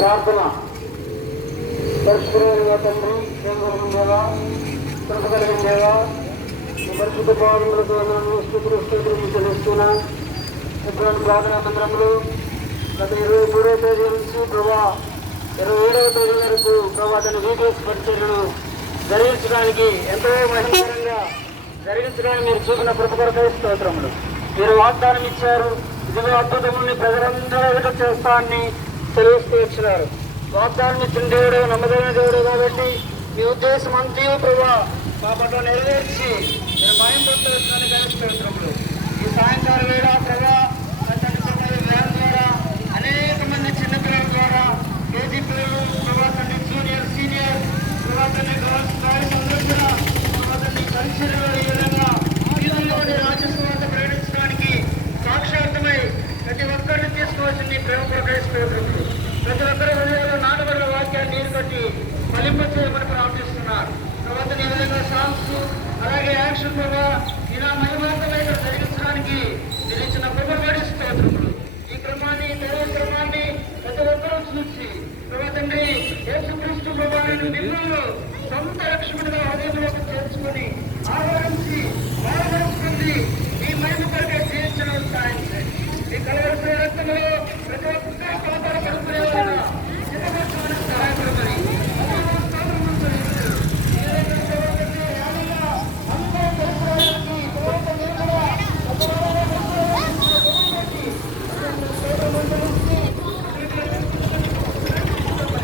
ప్రార్థన. పరిశుభ్రంగా తండ్రి దేవా కృప కలిగిందేవా ఈ పరిశుద్ధ పాదములతో స్థుతులు చెల్లిస్తున్నాం. ఇప్పుడు ప్రార్థనా మందిరంలో గత 23వ తేదీ నుంచి ప్రభా 27వ తేదీ వరకు ప్రభా తన వీడియోస్ పరిచర్యను జరిగించడానికి ఎంతో మహిమకరంగా జరిగించడానికి మీరు చూపిన కృప కొరకై స్తోత్రములు. మీరు వాగ్దానం ఇచ్చారు, ఇదిగో అద్భుతముల్ని ప్రజలందరూ ఎదుట చేస్తానని తెలియస్తూ వచ్చినారు. వాగ్దానం ఇచ్చిన దేవుడు నమ్మదైన దేవుడు కాబట్టి మీ ఉద్దేశం అంతయు ప్రభా మా పట్ల నెరవేర్చి మీరు మయం పొందుతూ వచ్చిన స్తోత్రములు. ఈ సాయంకాలం వేళ ప్రభా వ్యాన్ ద్వారా అనేక మంది చిన్నపిల్లల ద్వారా కేజీ పిల్లలు ప్రభా తండ్రి జూనియర్ సీనియర్ ప్రభా తండ్రి గర్ల్స్ బాయ్స్ అందరూ కూడా ప్రభా తండ్రి పరిచర్యలో ఈ విధంగా వీధుల్లోని రాజ్యస్వార్థ ప్రకటించడానికి సాక్షాత్తమై ప్రతి ఒక్కరిని తీసుకోవాల్సింది ప్రేమ ప్రకటిస్తున్నారు. ప్రతి ఒక్కరి హృదయంలో నాటబడిన వాక్యాన్ని నీరు కట్టి ఫలింప చేయమని ప్రార్థిస్తున్నారు. తర్వాత ఈ విధంగా సాంగ్స్ అలాగే యాక్షన్ ప్రభా ఇలా మహిమార్గంగా ఇక్కడ జరిగించడానికి మీరు ఇచ్చిన కృపబడి స్తోత్రములు. ఈ క్రమాన్ని క్రమాన్ని ప్రతి ఒక్కరూ చూసి ప్రభా తండ్రి యేసుక్రీస్తు ప్రభావాన్ని మిమ్మల్ని సొంత రక్షకుడిగా హృదయంలోకి చేర్చుకొని ఆహారం